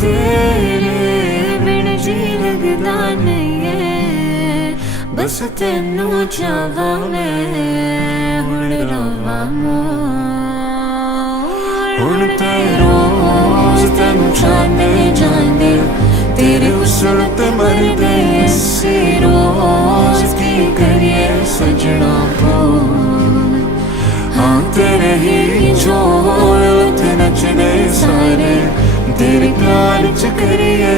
तेरे बिन जी लगदा नहीं है, बस तेनू चाहवा मैं हुण रवा हुण ते रोज तेनू जाने जाने तेरे हुस्न ते मरदे इसी रोज की करिए सजना बोल। हाँ तेरे ही झोल ते नचने सारे, तेरे प्यार च करिए